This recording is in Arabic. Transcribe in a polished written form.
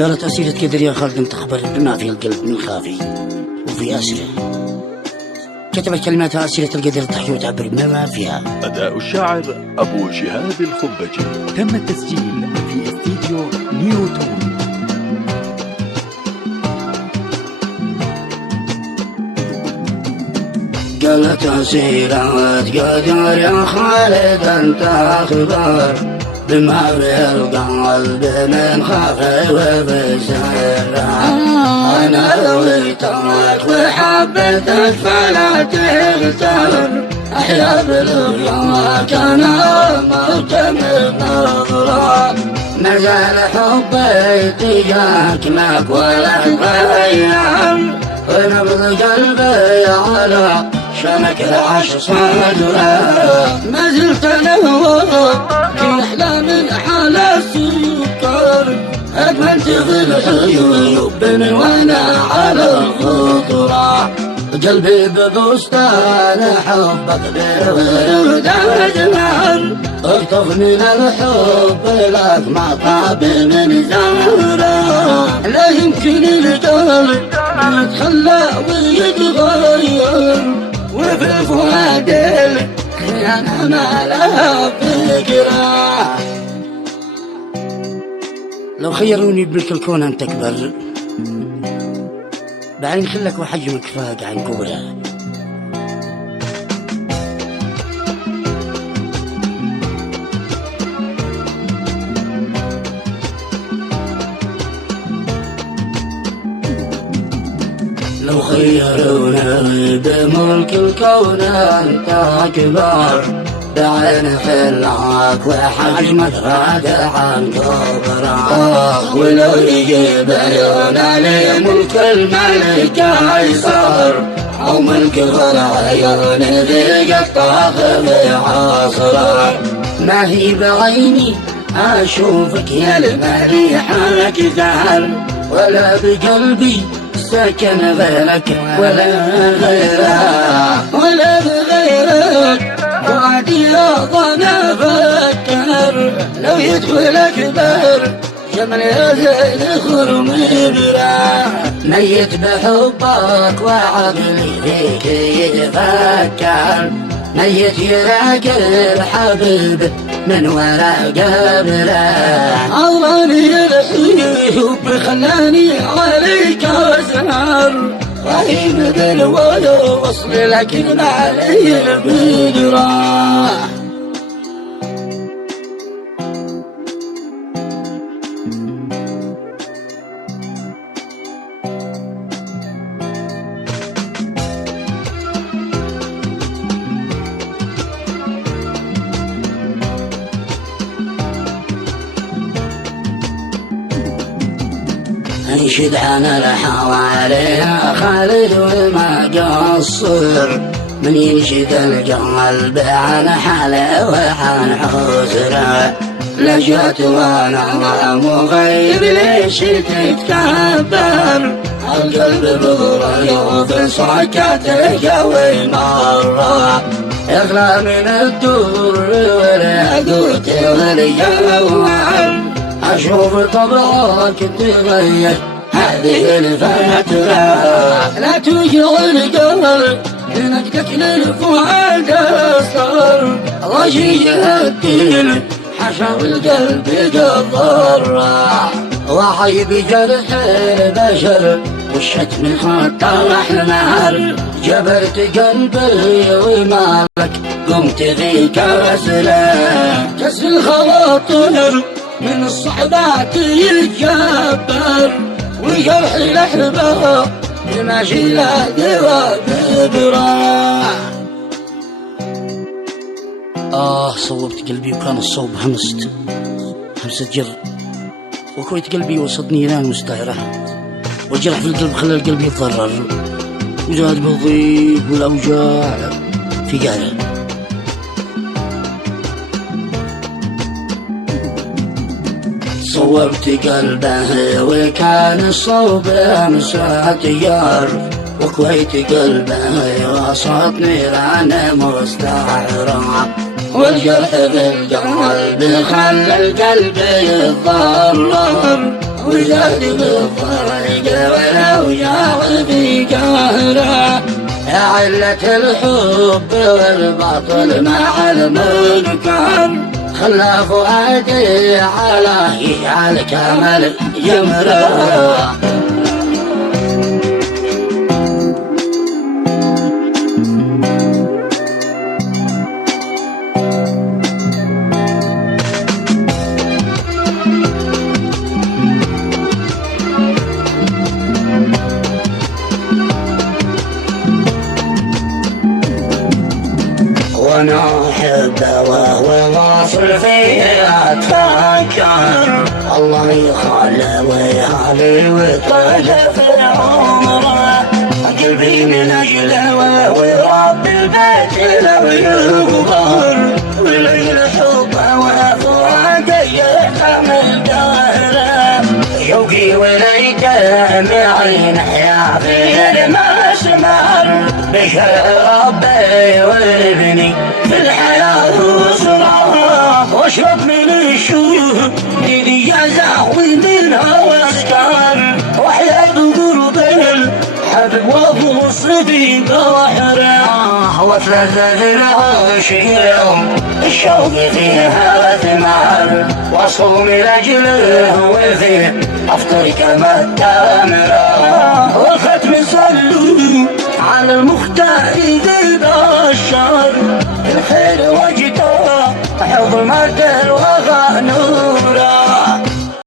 قالت أسيرة كدر يا خالد تخبر بما في القلب من خافي وفي أسره. كتبت كلماتها أسيرة القدر تحكي وتعبر بما فيها. أداء الشاعر أبو شهاب الخبجي. تم التسجيل في استديو نيوتون. قالت أسيرة قدر يا خالد أنت أخبر بما في القلب من خافي وفي سره. أنا رويتك وحبيتك فلا تغتر، أحيا بالغياك أنا موت من نظرة. ما زال حبي تجاك لك ولا تغير، ونبض قلبي على شمك العش صدره. ما زلت نهوى في أحلام على السكر، أدمنت في الحيوب وانا على الخطرة. قلبي ببستان حبك بالورد أجمل، اخطف من الحب لك ما طاب من زهرة. لا يمكن القلب يتخلى ويتغير، وفي الفؤاد الخيانة ما لها فكرة. لو خيروني بملك الكون أن تكبر، بعين خلك وحجمك فاق عن كبره. لو خيروني بملك الكون أن تكبر، بعين خلاك وحجمك غاد عن كبره. ولو يجيب عيونا لي ملك الملك قيصر، أو ملك غير عيوني ذيك الطاغ بعصره. ما هي بعيني أشوفك يا المليحة كثر، ولا بقلبي سكن غيرك ولا غيرك ولا بغيرك. وعدي أظن فكر، لو يدخل أكبر جمل يزيد خرم برا. ميت بحبك وعقلي فيك يتفكر، ميت يراقب حبيب من وراء قبره. عوراني الحب خلاني عليك أسهر، رهيب بالولو وصل لكن علي البدرة. انشد عن الحوالي خالد وما قصر، من ينشد القلب عن حاله وعن حزره. لجأت وانا مغيب ليش تتكبر، القلب بغري في صكتك ومره. اغلى من الدور والياقوت والجوهر، أشوف طبعك تغير هذه الفترة. لا توجع القلب نكتك للفؤاد أصغر، ضجيج الدين حشر القلب قدر. وعي بجرح البشر والشتم خط الأحمر، جبرت قلبي ومالك قمت في كسره. كسر الخواطر من الصعبات يتجبر، وجرح الأحباب بماشي لا دوا بدرا. صوبت قلبي وكان الصوب همسة جر، وكويت قلبي وسط نيران مستعرة، والجرح في القلب خلى القلب يتضرر، وزاد بالضيق والأوجاع في قاره. صورت قلبه وكان الصوب مساتيار، وكويت قلبه وسط نيران مستعرة، والجرح في القلب خلى القلب يتضرر، وزاد بالطريق ولو جاء في قهره يا علة الحب والباطل مع المنكر خلى فؤادي على يجعل كامل جمره وانا احبه وهو واصل فيه اتفكر الله يخلى ويهالي ويطال في عمره قلبي من اجله ورب البيت لو يغفر وليل حبه وفؤادي يحمل دهره شوقي وليك معي نحيا في المسمار بشر ربي وابني في الحياة وصرار واشرب من الشيوخ إذي يزاوي بالهوى اسكار وحياة قرب الحبب وابوص في بوحره وثلاثة العرش يوم الشوق فيها ثمار وصوم لأجله وفيه أفطر كما التمر والختم صلوا على المختار